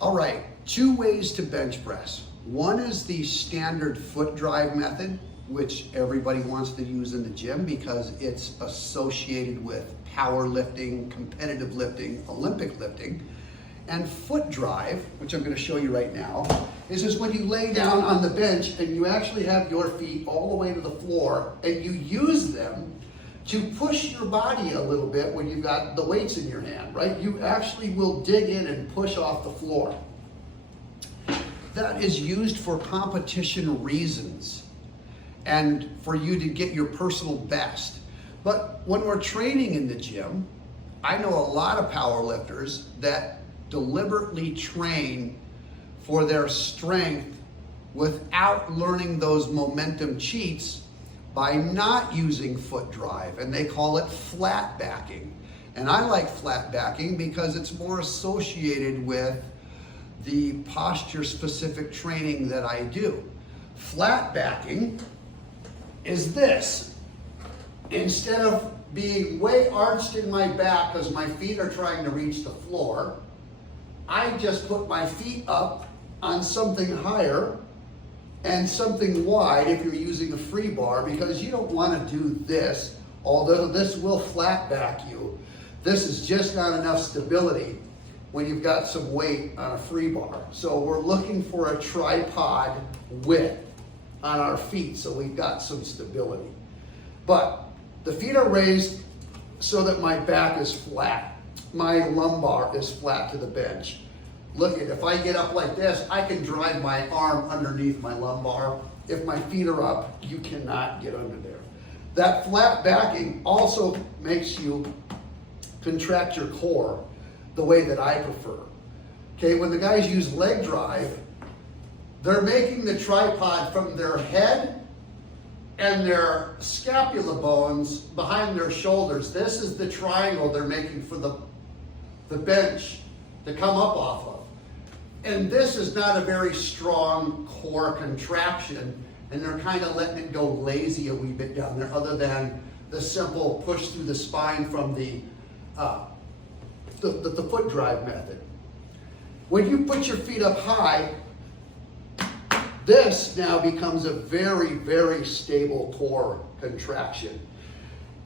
All right, two ways to bench press. One is the standard foot drive method, which everybody wants to use in the gym because it's associated with powerlifting, competitive lifting, Olympic lifting. And foot drive, which I'm going to show you right now, is when you lay down on the bench and you actually have your feet all the way to the floor and you use them to push your body a little bit when you've got the weights in your hand, right? You actually will dig in and push off the floor. That is used for competition reasons and for you to get your personal best. But when we're training in the gym, I know a lot of power lifters that deliberately train for their strength without learning those momentum cheats by not using foot drive, and they call it flat backing. And I like flat backing because it's more associated with the posture specific training that I do. Flat backing is this. Instead of being way arched in my back because my feet are trying to reach the floor, I just put my feet up on something higher and something wide if you're using a free bar, because you don't want to do this, although this will flat back you. This is just not enough stability when you've got some weight on a free bar. So we're looking for a tripod width on our feet so we've got some stability. But the feet are raised so that my back is flat. My lumbar is flat to the bench. Look, if I get up like this, I can drive my arm underneath my lumbar. If my feet are up, you cannot get under there. That flat backing also makes you contract your core the way that I prefer. Okay, when the guys use leg drive, they're making the tripod from their head and their scapula bones behind their shoulders. This is the triangle they're making for the bench to come up off of. And this is not a very strong core contraction, and they're kind of letting it go lazy a wee bit down there, other than the simple push through the spine from the foot drive method. When you put your feet up high, this now becomes a very, very stable core contraction.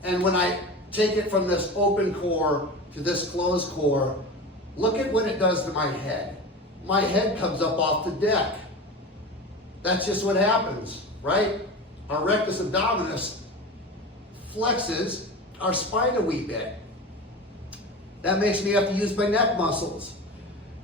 And when I take it from this open core to this closed core, look at what it does to my head. My head comes up off the deck. That's just what happens, right? Our rectus abdominis flexes our spine a wee bit. That makes me have to use my neck muscles.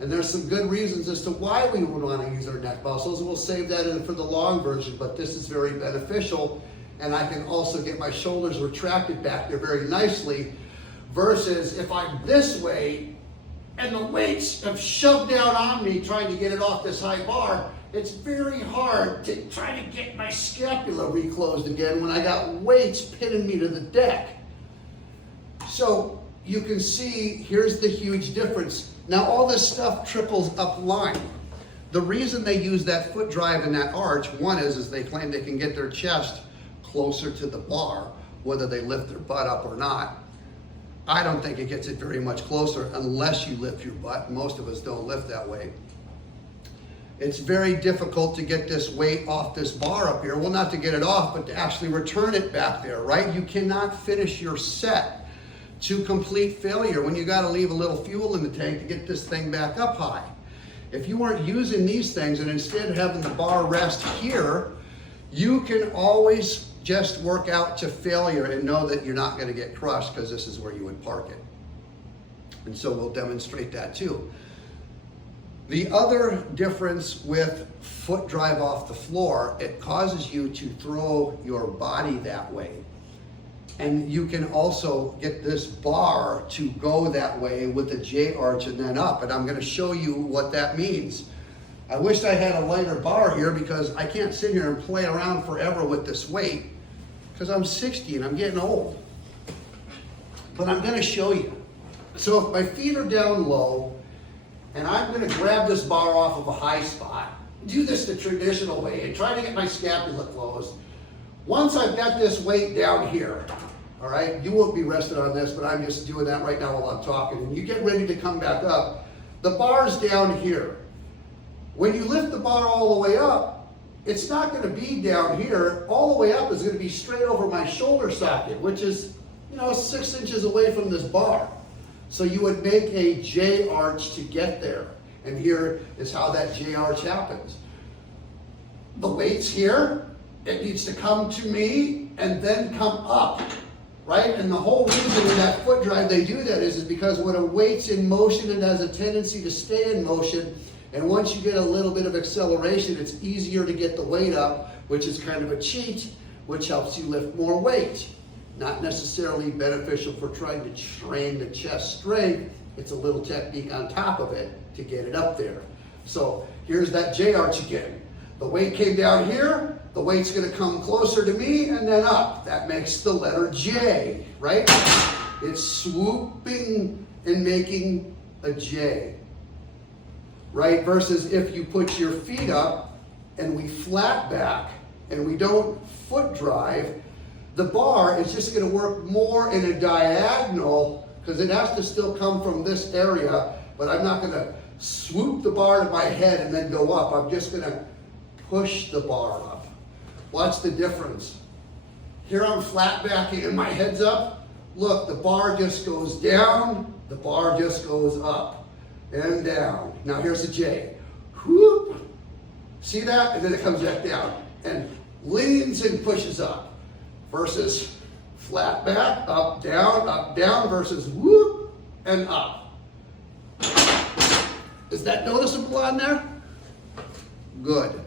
And there's some good reasons as to why we would want to use our neck muscles, and we'll save that for the long version, but this is very beneficial, and I can also get my shoulders retracted back there very nicely, versus if I'm this way, and the weights have shoved down on me trying to get it off this high bar, it's very hard to try to get my scapula reclosed again when I got weights pinning me to the deck. So you can see, here's the huge difference. Now all this stuff triples up line. The reason they use that foot drive and that arch, one is they claim they can get their chest closer to the bar, whether they lift their butt up or not. I don't think it gets it very much closer unless you lift your butt. Most of us don't lift that way. It's very difficult to get this weight off this bar up here. Well, not to get it off, but to actually return it back there, right? You cannot finish your set to complete failure when you got to leave a little fuel in the tank to get this thing back up high. If you weren't using these things and instead having the bar rest here, you can always just work out to failure and know that you're not going to get crushed, because this is where you would park it. And so we'll demonstrate that too. The other difference with foot drive off the floor, it causes you to throw your body that way. And you can also get this bar to go that way with the J arch and then up. And I'm going to show you what that means. I wish I had a lighter bar here, because I can't sit here and play around forever with this weight, because I'm 60 and I'm getting old. But I'm going to show you. So if my feet are down low, and I'm going to grab this bar off of a high spot, do this the traditional way, and try to get my scapula closed. Once I've got this weight down here, all right, you won't be rested on this, but I'm just doing that right now while I'm talking, and you get ready to come back up, the bar's down here. When you lift the bar all the way up, it's not going to be down here. All the way up is going to be straight over my shoulder socket, which is, 6 inches away from this bar. So you would make a J arch to get there. And here is how that J arch happens. The weight's here. It needs to come to me and then come up, right? And the whole reason in that foot drive they do that is because when a weight's in motion, it has a tendency to stay in motion. And once you get a little bit of acceleration, it's easier to get the weight up, which is kind of a cheat, which helps you lift more weight. Not necessarily beneficial for trying to train the chest strength. It's a little technique on top of it to get it up there. So here's that J arch again. The weight came down here, the weight's gonna come closer to me and then up. That makes the letter J, right? It's swooping and making a J, right? Versus if you put your feet up and we flat back and we don't foot drive, the bar is just gonna work more in a diagonal because it has to still come from this area, but I'm not gonna swoop the bar to my head and then go up. I'm just gonna push the bar up. Watch the difference. Here I'm flat backing and my head's up. Look, the bar just goes down, the bar just goes up and down. Now here's a J. Whoop. See that? And then it comes back down and leans and pushes up. Versus flat back, up, down, versus whoop and up. Is that noticeable on there? Good.